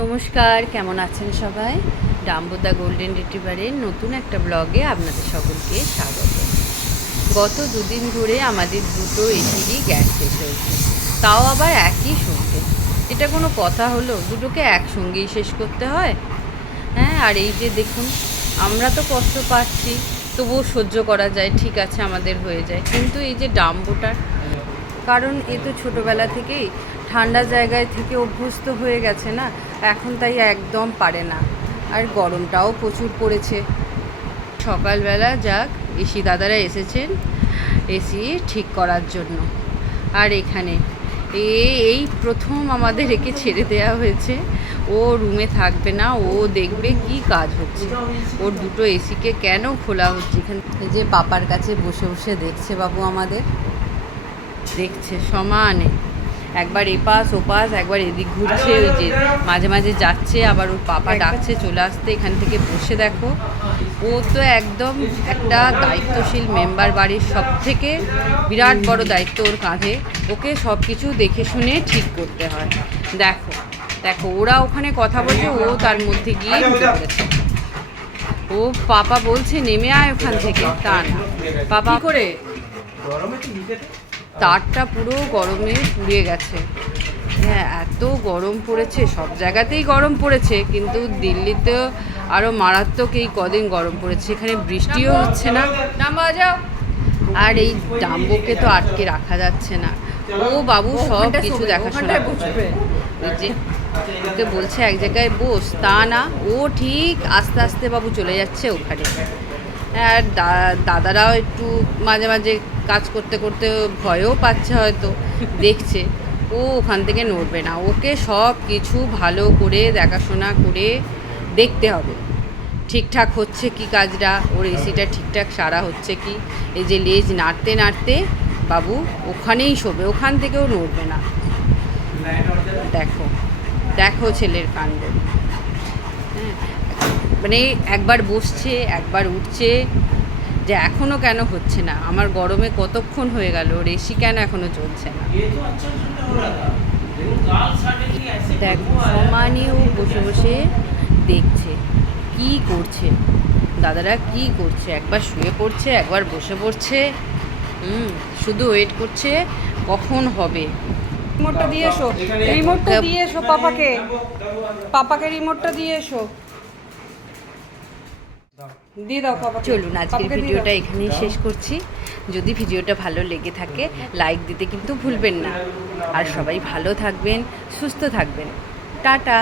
নমস্কার, কেমন আছেন সবাই? ডাম্বুদা গোল্ডেন রিট্রিভারের নতুন একটা ব্লগে আপনাদের সকলকে স্বাগত। গত দুদিন ধরে আমাদের দুটো এসিরই গ্যাস শেষ হয়েছে, তাও আবার একই সঙ্গে। এটা কোনো কথা হলো? দুটোকে একসঙ্গেই শেষ করতে হয়? হ্যাঁ, আর এই যে দেখুন, আমরা তো কষ্ট পাচ্ছি, তবুও সহ্য করা যায়, ঠিক আছে, আমাদের হয়ে যায়। কিন্তু এই যে ডাম্বুটার, কারণ এ তো ছোটোবেলা থেকেই ঠান্ডা জায়গায় থেকে অভ্যস্ত হয়ে গেছে না, এখন তাই একদম পারে না। আর গরমটাও প্রচুর পড়েছে। সকালবেলা যাক এসি দাদারা এসেছেন এসি ঠিক করার জন্য। আর এখানে এই প্রথম আমাদের একে ছেড়ে দেওয়া হয়েছে। ও রুমে থাকবে না, ও দেখবে কি কাজ হচ্ছে। ওর দুটো এসিকে কেন খোলা হচ্ছে এখানে। এই যে পাপার কাছে বসে বসে দেখছে বাবু, আমাদের দেখছে সমানে, একবার এপাশ ওপাশ, একবার এদিক ঘুরছে, ওই যে মাঝে মাঝে যাচ্ছে, আবার ওর পাপা ডাকছে চলে আসতে এখান থেকে বসে দেখো। ও তো একদম একটা দায়িত্বশীল মেম্বার, বাড়ির সব থেকে বিরাট বড় দায়িত্ব ওর কাঁধে। ওকে সব কিছু দেখে শুনে ঠিক করতে হয়। দেখো দেখো, ওরা ওখানে কথা বলছে, ও তার মধ্যে গিয়ে ঢুকে পড়েছে। ও পাপা বলছে নেমে আয় ওখান থেকে, তা না, পাপা করে তারটা পুরো গরমে পুড়িয়ে গেছে। হ্যাঁ, এত গরম পড়েছে, সব জায়গাতেই গরম পড়েছে, কিন্তু দিল্লিতেও আরও মারাত্মক এই কদিন গরম পড়েছে। এখানে বৃষ্টিও হচ্ছে না। আর এই ডাম্বোকে তো আটকে রাখা যাচ্ছে না। ও বাবু সব কিছু দেখাশোনা করবে। ওই যে ওকে বলছে এক জায়গায় বস, তা না, ও ঠিক আস্তে আস্তে বাবু চলে যাচ্ছে ওখানে। আর দাদারাও একটু মাঝে মাঝে কাজ করতে করতে ভয়ও পাচ্ছে, হয়তো দেখছে ও ওখান থেকে নড়বে না। ওকে সব কিছু ভালো করে দেখাশোনা করে দেখতে হবে, ঠিকঠাক হচ্ছে কি কাজটা, ওর এসিটা ঠিকঠাক সারা হচ্ছে কি। এই যে লেজ নাড়তে নাড়তে বাবু ওখানেই শোবে, ওখান থেকেও নড়বে না। দেখো দেখো ছেলের কাণ্ড। হ্যাঁ, মানে একবার বসছে একবার উঠছে, যে এখনও কেন হচ্ছে না, আমার গরমে কতক্ষণ হয়ে গেল, ওর এসি কেন এখনও চলছে না। দেখো সমানেও বসে বসে দেখছে কি করছে দাদারা, কি করছে। একবার শুয়ে পড়ছে, একবার বসে পড়ছে, শুধু ওয়েট করছে কখন হবে। রিমোটটা দিয়ে এসো, রিমোটটা দিয়ে এসো, পাপাকে পাপাকে রিমোটটা দিয়ে এসো, দিয়ে দাও পাপা। চলুন আজকের ভিডিওটা এখানেই শেষ করছি। যদি ভিডিওটা ভালো লেগে থাকে লাইক দিতে কিন্তু ভুলবেন না। আর সবাই ভালো থাকবেন, সুস্থ থাকবেন। টাটা।